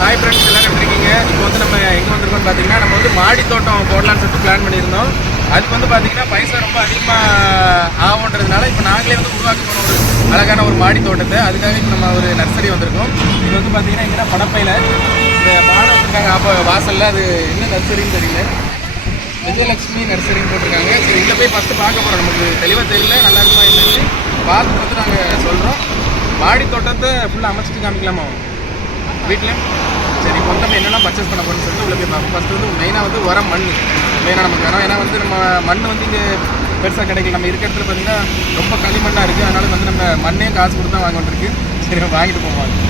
Hi friends எல்லாரும் எப்படி இருக்கீங்க? இப்போ வந்து நம்ம எங்கே வந்திருக்கோம்னு பார்த்தீங்கன்னா நம்ம வந்து மாடி தோட்டம் போடலான்னு சொல்லிட்டு பிளான் பண்ணியிருந்தோம். அதுக்கு வந்து பார்த்தீங்கன்னா பைசா ரொம்ப அதிகமாக ஆகுன்றதுனால இப்போ நாங்களே வந்து உருவாக்க போகிறோம் ஒரு அழகான ஒரு மாடி தோட்டத்தை அதுக்காக இப்போ நம்ம ஒரு நர்சரி வந்திருக்கோம். இது வந்து பார்த்தீங்கன்னா இங்கே படப்பையில். இந்த பானை வச்சுருக்காங்க அப்போ வாசலில் அது என்ன நர்சரின்னு தெரியல. விஜயலட்சுமி நர்சரின்னு போட்டிருக்காங்க. சரி இங்கே போய் ஃபஸ்ட்டு பார்க்க போகிறோம் நமக்கு தெளிவாக தெரியல நல்லா இருக்குமா என்னன்னு. பார்த்து வந்து நாங்கள் சொல்கிறோம் மாடி தோட்டத்தை ஃபுல்லாக அமைச்சிட்டு காமிக்கலாமா? வீட்டிலையும் சரி மொத்தம் என்னெல்லாம் பர்ச்சேஸ் பண்ண போகிறோம்னு சொல்லிட்டு உள்ள போய் பார்ப்போம். ஃபஸ்ட்டு வந்து மெயினாக வந்து உரம் மண். மெயினாக நமக்கு வேணும் ஏன்னா வந்து நம்ம மண் வந்து இங்கே பெருசாக கிடைக்கல. நம்ம இருக்கிற இடத்துல பார்த்தீங்கன்னா ரொம்ப களிமண்ணாக இருக்குது அதனால வந்து நம்ம மண்ணே காசு கொடுத்து தான் வாங்கிட்டு வேண்டியிருக்கு சரி நம்ம வாங்கிட்டு போவோம் வாங்க.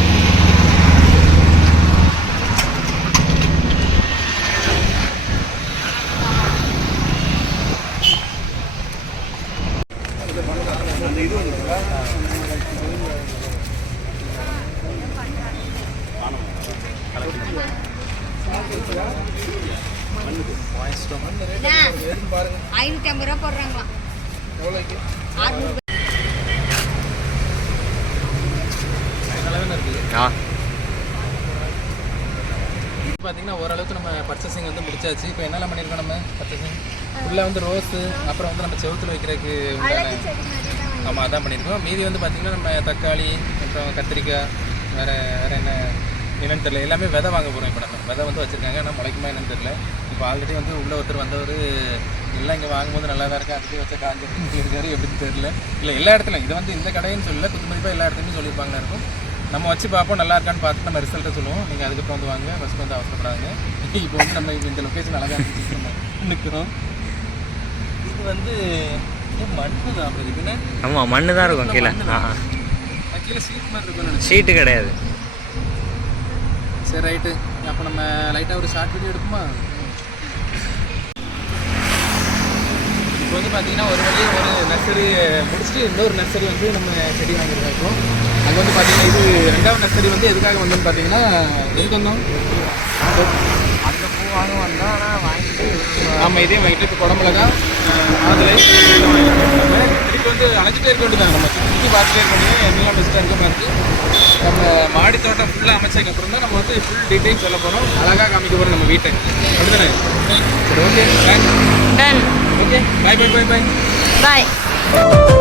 ஐநூத்தி ஐம்பது ரூபா போடுறாங்களாம் அறுநூறு பார்த்தீங்கன்னா ஓரளவுக்கு நம்ம பர்ச்சேசிங் வந்து முடிச்சாச்சு. இப்போ என்னெல்லாம் பண்ணியிருக்கோம் நம்ம பர்ச்சேசிங் ஃபுல்லாக வந்து ரோஸு அப்புறம் வந்து நம்ம செவுத்துல வைக்கிறதுக்கு உண்டான ஆமாம் அதான் பண்ணியிருக்கோம் மீதி வந்து பார்த்திங்கன்னா நம்ம தக்காளி அப்புறம் கத்திரிக்காய் வேறு வேறு என்ன? என்னன்னு தெரியல. எல்லாமே விதை வாங்க போகிறோம் இப்போ நம்ம. விதை வந்து வச்சுருக்காங்க. ஆனால் முளைக்குமா என்னன்னு தெரியல. இப்போ ஆல்ரெடி வந்து உள்ள ஒருத்தர் வந்தவர் எல்லாம் இங்கே வாங்கும்போது நல்லா தான் இருக்குது அதுக்கு வச்ச காஞ்சிருக்கு இருக்காரு எப்படின்னு தெரியல. இல்லை எல்லா இடத்துலையும். இது வந்து இந்த கடைன்னு சொல்லல. குத்துமதிப்பாக எல்லா இடத்துலையும் சொல்லியிருப்பாங்க இருக்கும் நம்ம வச்சு பார்ப்போம். நல்லா இருக்கான்னு பார்த்து நம்ம ரிசல்ட்டை சொல்லுவோம். நீங்கள் அதுக்கப்புறம் வந்து வாங்க. ஃபஸ்ட்டு வந்து அவசரப்படாங்க இப்போ வந்து நம்ம இந்த லொக்கேஷன் அழகாக இருந்துச்சு. நம்ம நிற்கிறோம் இது வந்து மண்ணு தான் ஆமாம் மண்ணு தான் இருக்கும் கீழே. கீழே சீட் மாதிரி நினைச்சேன் ஷீட்டு கிடையாது. சரி ரைட்டு அப்போ நம்ம லைட்டாக ஒரு ஷார்ட் வீடியோ எடுக்குமா இப்போ வந்து பார்த்தீங்கன்னா ஒரு வழியாக ஒரு நர்சரி முடிச்சுட்டு இன்னொரு நர்சரி வந்து நம்ம செடி வாங்கியிருக்கோம். அங்கே வந்து பார்த்தீங்கன்னா இது ரெண்டாவது நர்சரி வந்து எதுக்காக வந்தோம்னு பார்த்தீங்கன்னா எதுக்கு வந்தோம் அந்த பூ வாங்க வந்தோம் ஆனால் வாங்கிட்டு ஆமாம் இதே வாங்கிட்டு இப்போ குடமிளகா மாதுளை. திருப்பி வந்து அழைச்சிட்டே இருக்க வேண்டியதாங்க நம்ம சுற்றி பார்த்துட்டே இருக்க முடியும் என்னெல்லாம் பெஸ்ட்டாக இருக்க மாதிரி நம்ம மாடி தோட்டம் ஃபுல்லாக அமைச்சதுக்கு அப்புறம் தான் நம்ம வந்து ஃபுல் டீட்டெயில்ஸ் சொல்ல போகிறோம் அழகாக காமிக்க போகிறோம் நம்ம வீட்டை. அப்படிதானே? சரி okay done okay bye bye bye bye bye